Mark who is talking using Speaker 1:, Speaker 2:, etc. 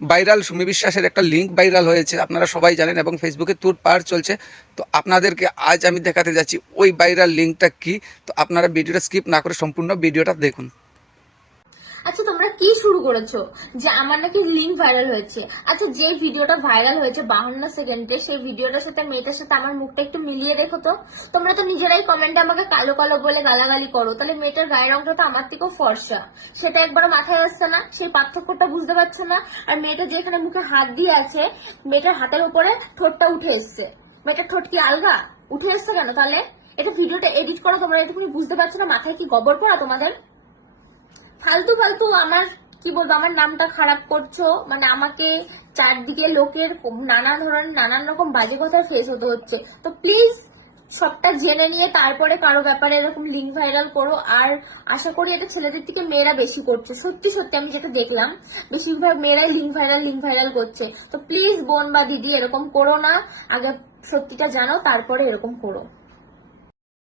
Speaker 1: Viral, Sumi বিশ্বাসের একটা link viral হয়েছে, আপনারা সবাই জানেন, এবং ফেসবুকে তুর পার চলছে। তো আপনাদেরকে আজ আমি দেখাতে যাচ্ছি, ওই ভাইরাল লিঙ্কটা কি? তো আপনারা ভিডিওটা স্কিপ না করে সম্পূর্ণ ভিডিওটা দেখুন।
Speaker 2: তোমরা কি শুরু করেছ? যে আমার নাকি লিঙ্ক ভাইরাল হয়েছে। আচ্ছা যে ভিডিওটা ভাইরাল হয়েছে বাহান্ন সেকেন্ডে সেই ভিডিওটার সাথে মেয়েটার সাথে আমার মুখটা একটু মিলিয়ে দেখো তো। তোমরা তো নিজেরাই কমেন্টে আমাকে কালো কালো বলে গালাগালি করো। তাহলে মেয়েটার গায়ের তো আমার থেকেও ফর্সা। সেটা একবার মাথায় আসছে না, সেই পার্থক্যটা বুঝতে পারছ না। আর মেয়েটা যেখানে মুখে হাত দিয়ে আছে, মেয়েটার হাতের উপরে ঠোঁটটা উঠে এসছে। মেয়েটার ঠোঁট কি আলগা? উঠে এসছে কেন তাহলে? এটা ভিডিওটা এডিট করো, তোমরা এটুকুনি বুঝতে পারছ না, মাথায় কি গবর পড়া তোমাদের? ফালতু ফালতু আমার, কি বলব, আমার নামটা খারাপ করছ। মানে আমাকে চারদিকে লোকের নানা ধরনের, নানান রকম বাজে কথা ফেস হতে হচ্ছে। তো প্লিজ সবটা জেনে নিয়ে তারপরে কারও ব্যাপারে এরকম লিঙ্ক ভাইরাল করো। আর আশা করি এটা ছেলেদের থেকে মেয়েরা বেশি করছে। সত্যি সত্যি আমি যেটা দেখলাম, বেশিরভাগ মেয়েরাই লিঙ্ক ভাইরাল লিঙ্ক ভাইরাল করছে। তো প্লিজ বোন বা দিদি, এরকম করো না। আগে সত্যিটা জানো, তারপরে এরকম করো।